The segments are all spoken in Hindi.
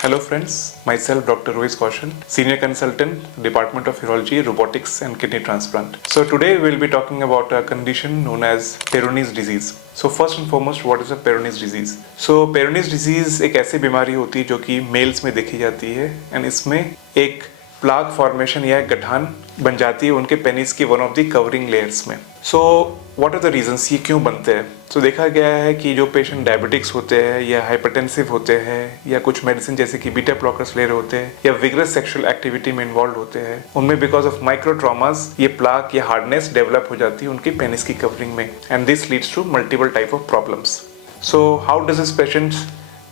Hello friends, myself Dr. Rohis Kaushal, Senior Consultant, Department of Urology, Robotics and Kidney Transplant. So today we'll be talking about a condition known as Peyronie's disease. So first and foremost, what is a Peyronie's disease? So Peyronie's disease एक ऐसी बीमारी होती है जो कि मेल्स में देखी जाती है एंड इसमें एक प्लाक फॉर्मेशन या गठान बन जाती है उनके पेनिस की one of the covering layers में. So what are the reasons, ये क्यों बनते हैं? तो देखा गया है कि जो पेशेंट डायबिटिक्स होते हैं या हाइपरटेंसिव होते हैं या कुछ मेडिसिन जैसे कि बीटा ब्लॉकर्स ले रहे होते हैं या विग्रस सेक्सुअल एक्टिविटी में इन्वॉल्व होते हैं, उनमें बिकॉज ऑफ माइक्रो ट्रॉमास ये प्लाक या हार्डनेस डेवलप हो जाती है उनकी पेनिस की कवरिंग में and this leads to multiple type of problems. So how does this patient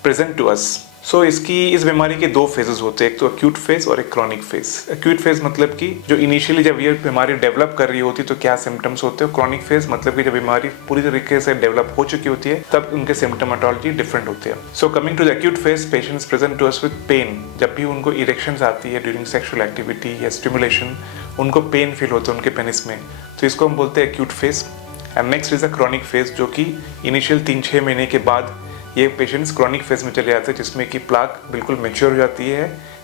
present to us? So इस बीमारी के दो फेजेस होते हैं, एक तो एक्यूट फेज और एक क्रॉनिक फेज. एक्यूट फेज मतलब कि जो इनिशियली जब ये बीमारी डेवलप कर रही होती है तो क्या सिम्टम्स होते हैं. क्रॉनिक फेज मतलब कि जब बीमारी पूरी तरीके से डेवलप हो चुकी होती है तब उनके सिम्टोमेटोलॉजी डिफरेंट होती है. So coming to the acute phase, patients present to us with pain. जब भी उनको इरेक्शंस आती है ड्यूरिंग सेक्सुअल एक्टिविटी या स्टिमुलेशन, उनको पेन फील होता है उनके पेनिस में, तो इसको हम बोलते हैं acute phase. And next is a chronic phase जो कि इनिशियल 3-6 महीने के बाद ये पेशेंट्स क्रॉनिक फेज में चले जाते हैं जिसमें कि प्लाक बिल्कुल मैच्योर हो जाती है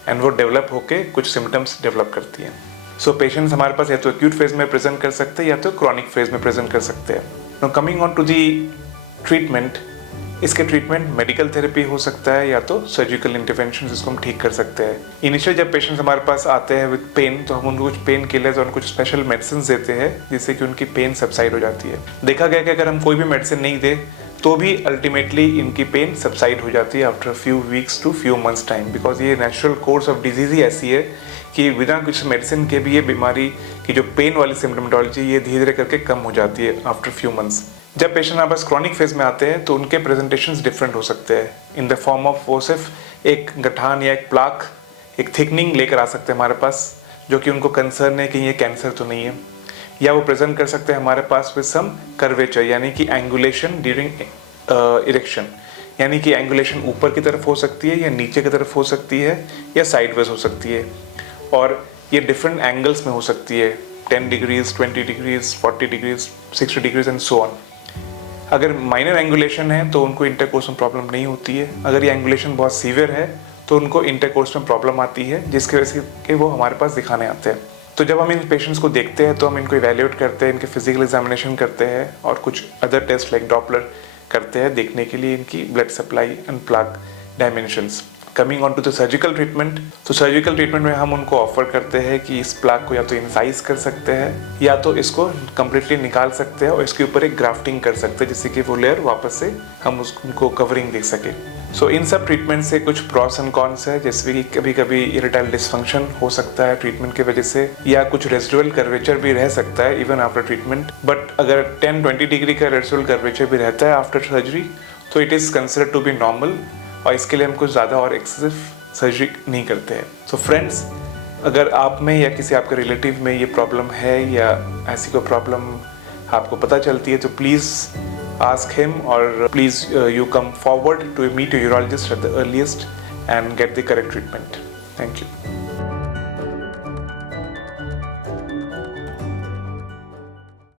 एंड वो डेवलप होके कुछ सिम्टम्स डेवलप करती है. सो पेशेंट्स हमारे पास या तो एक्यूट फेज में प्रेजेंट कर सकते हैं या तो क्रॉनिक फेज में प्रेजेंट कर सकते हैं. Now coming on to the treatment, इसके ट्रीटमेंट मेडिकल थेरेपी हो सकता है या तो सर्जिकल इंटरवेंशन जिसको हम ठीक कर सकते हैं. इनिशियल जब पेशेंट्स हमारे पास आते हैं विद पेन तो हम उनको कुछ पेन किलर्स और कुछ स्पेशल मेडिसिन देते हैं जिससे कि उनकी पेन सबसाइड हो जाती है. देखा गया कि अगर हम कोई भी मेडिसिन नहीं दे तो भी अल्टीमेटली इनकी पेन सबसाइड हो जाती है after few weeks to few months time, because ये नेचुरल कोर्स ऑफ डिजीज ही ऐसी है कि बिना कुछ मेडिसिन के भी ये बीमारी की जो पेन वाली सिम्टोमेटोलॉजी ये धीरे धीरे करके कम हो जाती है आफ्टर फ्यू मंथ्स. जब पेशेंट हमारे पास क्रॉनिक फेज में आते हैं तो उनके प्रेजेंटेशंस डिफरेंट हो सकते हैं इन द फॉर्म ऑफ वो सिर्फ एक गठान या एक प्लाक, एक थिकनिंग लेकर आ सकते हैं हमारे पास जो कि उनको कंसर्न है कि ये कैंसर तो नहीं है, या वो प्रेजेंट कर सकते हैं हमारे पास विद सम कर्वेचर यानी कि एंगुलेशन ड्यूरिंग इरेक्शन, यानी कि एंगुलेशन ऊपर की तरफ हो सकती है या नीचे की तरफ हो सकती है या साइडवेज हो सकती है और ये डिफरेंट एंगल्स में हो सकती है, 10 degrees, 20 degrees, 40 degrees, 60 degrees and so on. अगर माइनर एंगुलेशन है तो उनको इंटरकोर्स में प्रॉब्लम नहीं होती है. अगर ये एंगुलेशन बहुत सीवियर है तो उनको इंटरकोर्स में प्रॉब्लम आती है जिसकी वजह से कि वो हमारे पास दिखाने आते हैं. तो जब हम इन पेशेंट्स को देखते हैं तो हम इनको इवैल्यूएट करते हैं, इनके फिजिकल एग्जामिनेशन करते हैं और कुछ अदर टेस्ट लाइक डॉपलर करते हैं देखने के लिए इनकी blood supply and plaque dimensions. Coming on to the surgical treatment, तो सर्जिकल ट्रीटमेंट में हम उनको ऑफर करते हैं कि इस प्लाक को या तो इंसाइज कर सकते हैं या तो इसको कम्प्लीटली निकाल सकते हैं और इसके ऊपर एक ग्राफ्टिंग कर सकते हैं जिससे कि वो लेयर वापस से हम उनको कवरिंग दे सके. सो इन सब ट्रीटमेंट से कुछ प्रॉस एंड कॉन्स है, जैसे कि कभी कभी इरेक्टाइल डिसफंक्शन हो सकता है ट्रीटमेंट की वजह से या कुछ रेसिडुअल कर्वेचर भी रह सकता है इवन आफ्टर ट्रीटमेंट. बट अगर 10-20 डिग्री का रेसिडुअल कर्वेचर भी रहता है आफ्टर सर्जरी तो it is considered to be normal और इसके लिए हम कुछ ज़्यादा और एक्सेसिव सर्जरी नहीं करते हैं. सो फ्रेंड्स, अगर आप में या किसी आपके रिलेटिव में ये प्रॉब्लम है या ऐसी कोई प्रॉब्लम आपको पता चलती है तो please ask him or please you come forward to meet a urologist at the earliest and get the correct treatment. Thank you.